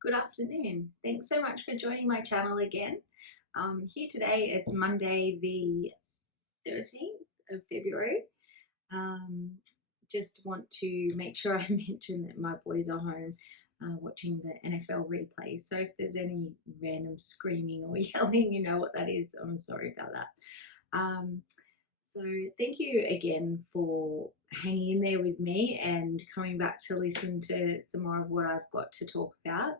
Good afternoon. Thanks so much for joining my channel again. Here today, it's Monday the 13th of February. Um, just want to make sure I mention that my boys are home watching the NFL replay. So if there's any random screaming or yelling, you know what that is. I'm sorry about that. Um, so thank you again for hanging in there with me and coming back to listen to some more of what I've got to talk about.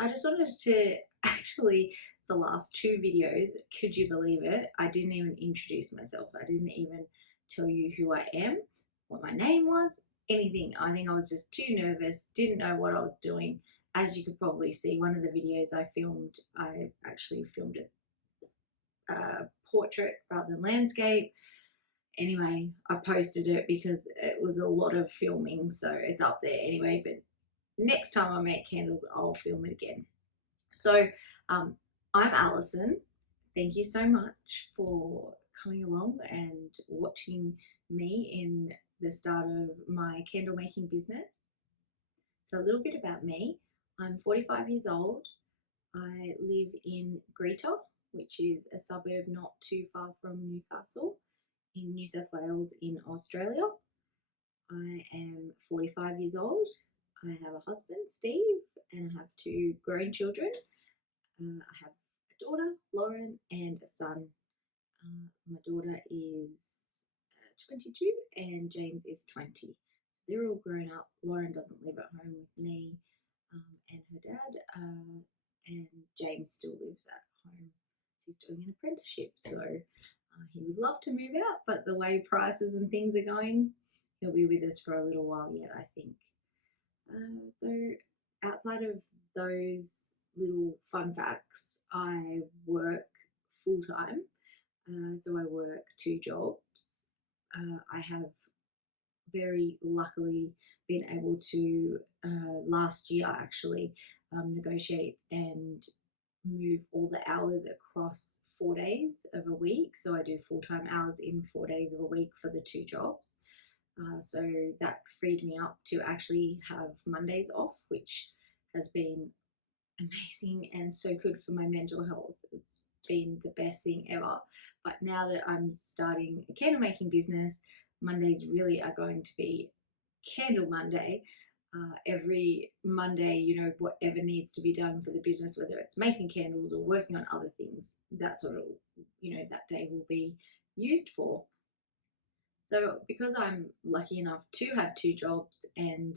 I just wanted to actually, the last two videos, could you believe it? I didn't even introduce myself. I didn't even tell you who I am, what my name was, anything. I think I was just too nervous, didn't know what I was doing. As you could probably see, one of the videos I actually filmed a portrait rather than landscape. Anyway, I posted it because it was a lot of filming, so it's up there anyway. But next time I make candles, I'll film it again. So um, I'm Alison. Thank you so much for coming along and watching me in the start of my candle making business. So a little bit about me. I'm 45 years old. I live in Greta, which is a suburb not too far from Newcastle in New South Wales in Australia. I am 45 years old. I have a husband, Steve, and I have two grown children. I have a daughter, Lauren, and a son. My daughter is 22 and James is 20. So they're all grown up. Lauren doesn't live at home with me and her dad, and James still lives at home. He's doing an apprenticeship, so he would love to move out, but the way prices and things are going, he'll be with us for a little while yet, I think. So outside of those little fun facts, I work full time. So I work two jobs. I have very luckily been able to, last year actually, negotiate and move all the hours across 4 days of a week. So I do full time hours in 4 days of a week for the two jobs. So that freed me up to actually have Mondays off, which has been amazing and so good for my mental health. It's been the best thing ever. But now that I'm starting a candle making business, Mondays really are going to be Candle Monday. Every Monday, whatever needs to be done for the business, whether it's making candles or working on other things, that's what that day will be used for. So because I'm lucky enough to have two jobs and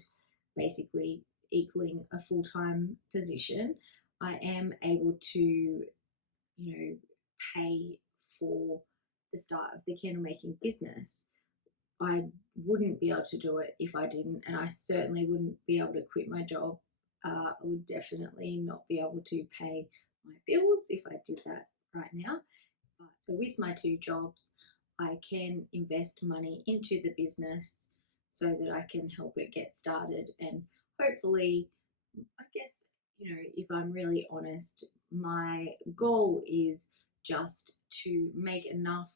basically equaling a full-time position, I am able to, pay for the start of the candle making business. I wouldn't be able to do it if I didn't, and I certainly wouldn't be able to quit my job. I would definitely not be able to pay my bills if I did that right now. So with my two jobs, I can invest money into the business so that I can help it get started. And hopefully, I guess, if I'm really honest, my goal is just to make enough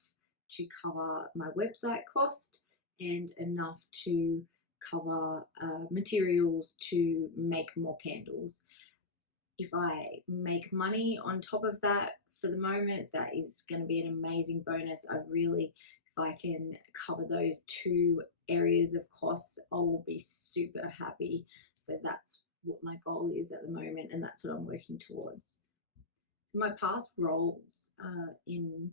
to cover my website cost and enough to cover materials to make more candles. If I make money on top of that for the moment, that is going to be an amazing bonus. If I can cover those two areas of costs, I will be super happy. So that's what my goal is at the moment, and that's what I'm working towards. So my past roles in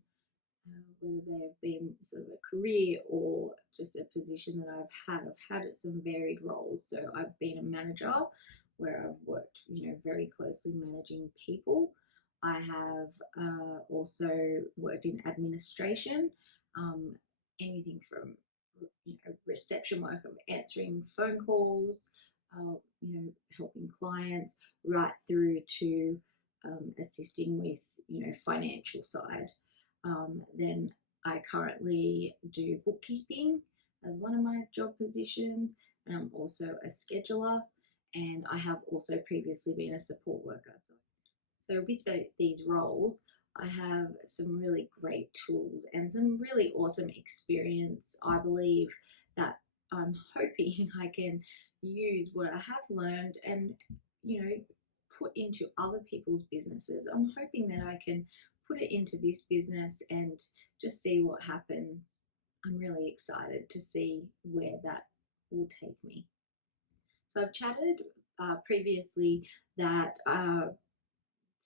whether they've been sort of a career or just a position that I've had some varied roles. So I've been a manager where I've worked, very closely managing people. I have also worked in administration, anything from reception work of answering phone calls, helping clients, right through to assisting with financial side. Then I currently do bookkeeping as one of my job positions, and I'm also a scheduler, and I have also previously been a support worker. So with these roles, I have some really great tools and some really awesome experience. I believe that I'm hoping I can use what I have learned and put into other people's businesses. I'm hoping that I can put it into this business and just see what happens. I'm really excited to see where that will take me. So I've chatted previously that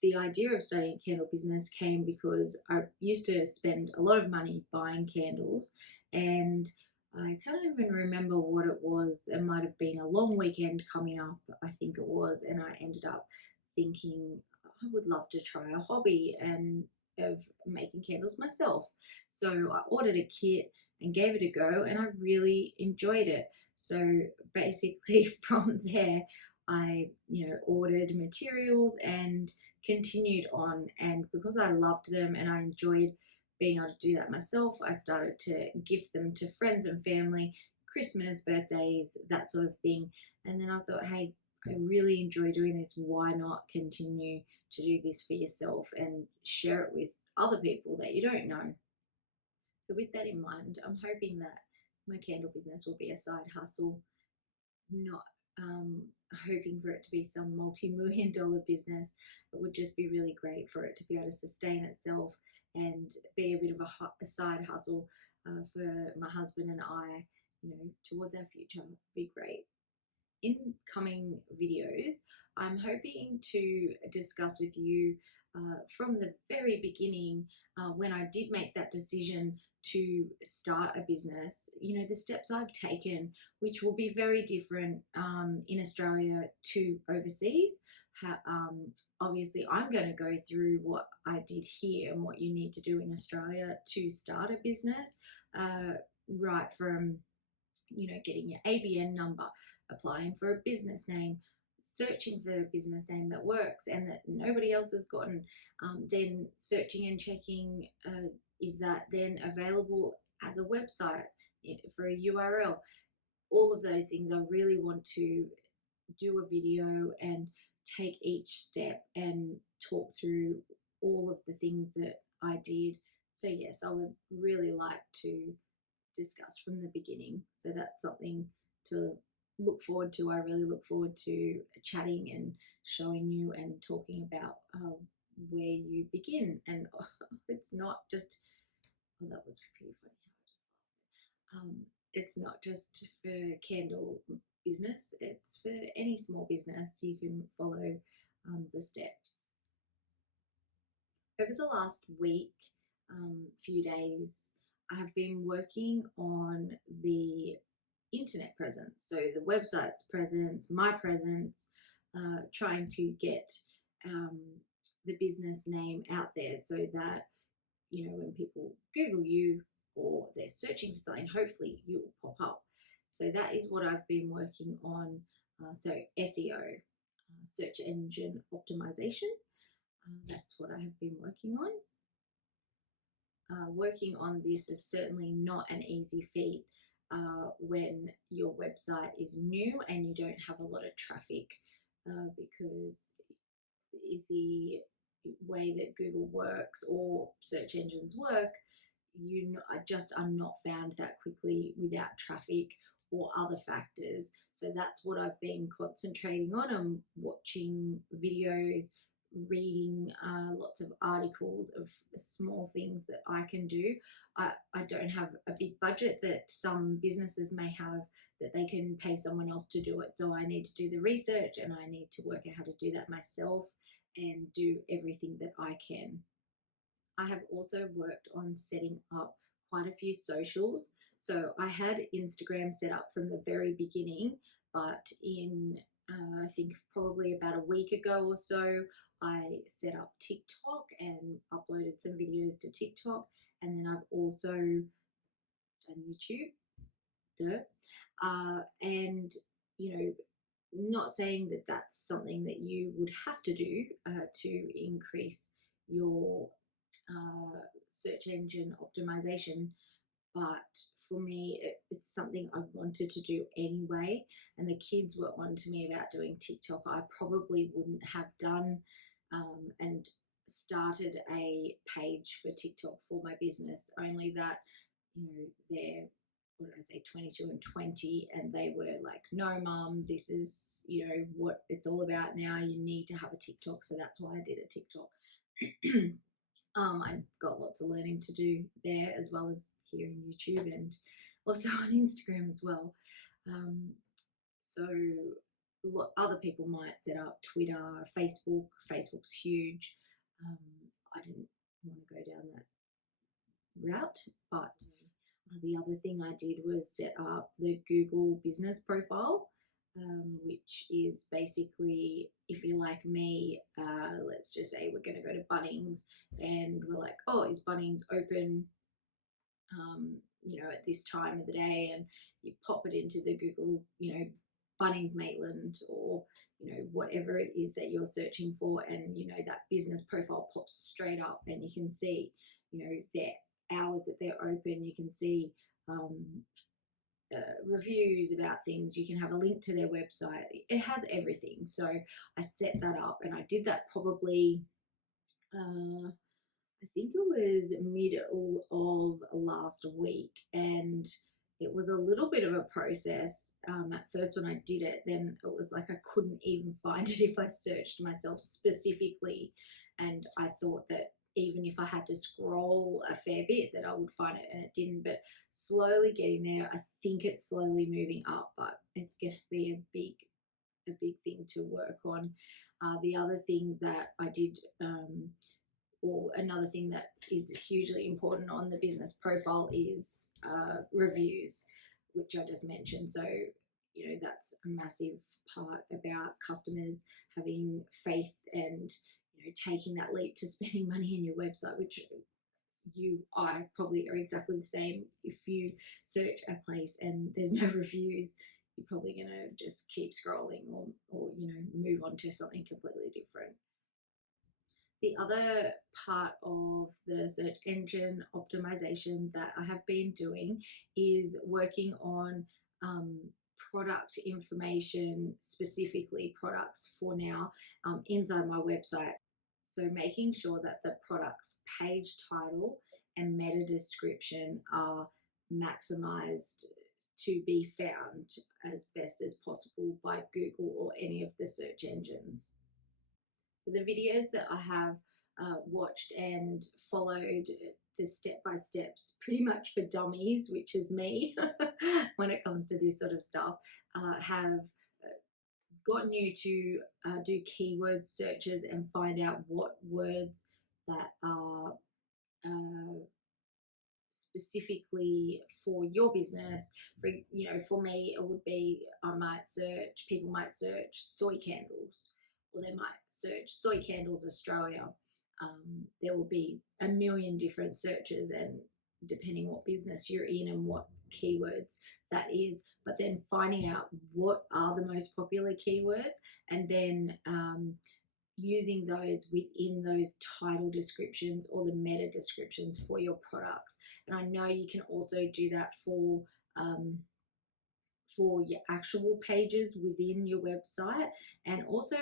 the idea of starting a candle business came because I used to spend a lot of money buying candles, and I can't even remember what it was. It might have been a long weekend coming up, I think it was, and I ended up thinking I would love to try a hobby and of making candles myself. So I ordered a kit and gave it a go, and I really enjoyed it. So basically from there I ordered materials and continued on. And because I loved them and I enjoyed being able to do that myself, I started to gift them to friends and family, Christmas, birthdays, that sort of thing. And then I thought, hey, I really enjoy doing this. Why not continue to do this for yourself and share it with other people that you don't know? So, with that in mind, I'm hoping that my candle business will be a side hustle, not hoping for it to be some multi-million dollar business. It would just be really great for it to be able to sustain itself and be a bit of a side hustle for my husband and I, towards our future. Would be great. In coming videos, I'm hoping to discuss with you from the very beginning, when I did make that decision to start a business, the steps I've taken, which will be very different in Australia to overseas. Obviously, I'm going to go through what I did here and what you need to do in Australia to start a business, right from getting your ABN number, applying for a business name, searching for a business name that works and that nobody else has gotten, then searching and checking, is that then available as a website for a URL. All of those things I really want to do a video and take each step and talk through all of the things that I did. So yes, I would really like to discussed from the beginning. So that's something to look forward to. I really look forward to chatting and showing you and talking about where you begin. And it's not just, oh, that was pretty funny. It's not just for candle business, it's for any small business. You can follow the steps. Over the last week, few days, I have been working on the internet presence. So the website's presence, my presence, trying to get um, the business name out there so that, when people Google you or they're searching for something, hopefully you will pop up. So that is what I've been working on. So SEO, search engine optimization. That's what I have been working on. Working on this is certainly not an easy feat when your website is new and you don't have a lot of traffic, because the way that Google works or search engines work, I just are not found that quickly without traffic or other factors. So that's what I've been concentrating on. I'm watching videos, reading lots of articles of small things that I can do. I don't have a big budget that some businesses may have that they can pay someone else to do it. So I need to do the research and I need to work out how to do that myself and do everything that I can. I have also worked on setting up quite a few socials. So I had Instagram set up from the very beginning, but in I think probably about a week ago or so, I set up TikTok and uploaded some videos to TikTok. And then I've also done YouTube. Duh. And, not saying that that's something that you would have to do to increase your search engine optimization, but for me, it's something I wanted to do anyway. And the kids were on to me about doing TikTok. I probably wouldn't have done and started a page for TikTok for my business, only that, they're what did I say, 22 and 20, and they were like, no, mum, this is, you know, what it's all about now. You need to have a TikTok. So that's why I did a TikTok. I got lots of learning to do there, as well as here in YouTube and also on Instagram as well. So what other people might set up Twitter, Facebook. Facebook's huge. I didn't want to go down that route, but the other thing I did was set up the Google business profile, which is basically, if you're like me, let's just say we're going to go to Bunnings and we're like, oh, is Bunnings open, you know, at this time of the day? And you pop it into the Google, you know, Bunnings Maitland, or, you know, whatever it is that you're searching for. And, you know, that business profile pops straight up and you can see, you know, their hours that they're open. You can see reviews about things. You can have a link to their website. It has everything. So I set that up, and I did that probably, I think it was middle of last week, and it was a little bit of a process. At first, when I did it, then it was like I couldn't even find it if I searched myself specifically, and I thought that even if I had to scroll a fair bit, that I would find it, and it didn't. But slowly getting there, I think it's slowly moving up, but it's going to be a big thing to work on. The other thing that I did. Or another thing that is hugely important on the business profile is reviews, which I just mentioned. So, you know, that's a massive part about customers having faith and, you know, taking that leap to spending money in your website, which I probably are exactly the same. If you search a place and there's no reviews, you're probably going to just keep scrolling, or, you know, move on to something completely different. The other part of the search engine optimization that I have been doing is working on product information, specifically products for now, inside my website. So making sure that the product's page title and meta description are maximized to be found as best as possible by Google or any of the search engines. So the videos that I have watched and followed, the step-by-steps, pretty much for dummies, which is me when it comes to this sort of stuff, have gotten you to do keyword searches and find out what words that are specifically for your business. For, you know, for me, it would be, people might search soy candles, or they might search soy candles Australia. There will be a million different searches, and depending what business you're in and what keywords that is, but then finding out what are the most popular keywords, and then using those within those title descriptions or the meta descriptions for your products. And I know you can also do that for your actual pages within your website, and also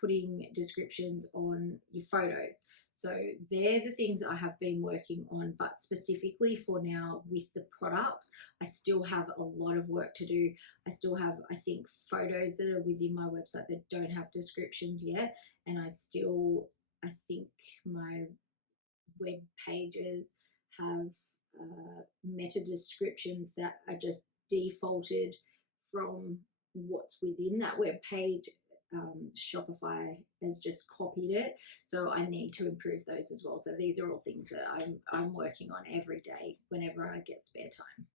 putting descriptions on your photos. So they're the things I have been working on, but specifically for now with the products, I still have a lot of work to do. I still have, I think, photos that are within my website that don't have descriptions yet, and I think my web pages have meta descriptions that are just defaulted from what's within that web page. Shopify has just copied it, so I need to improve those as well. So these are all things that I'm working on every day whenever I get spare time.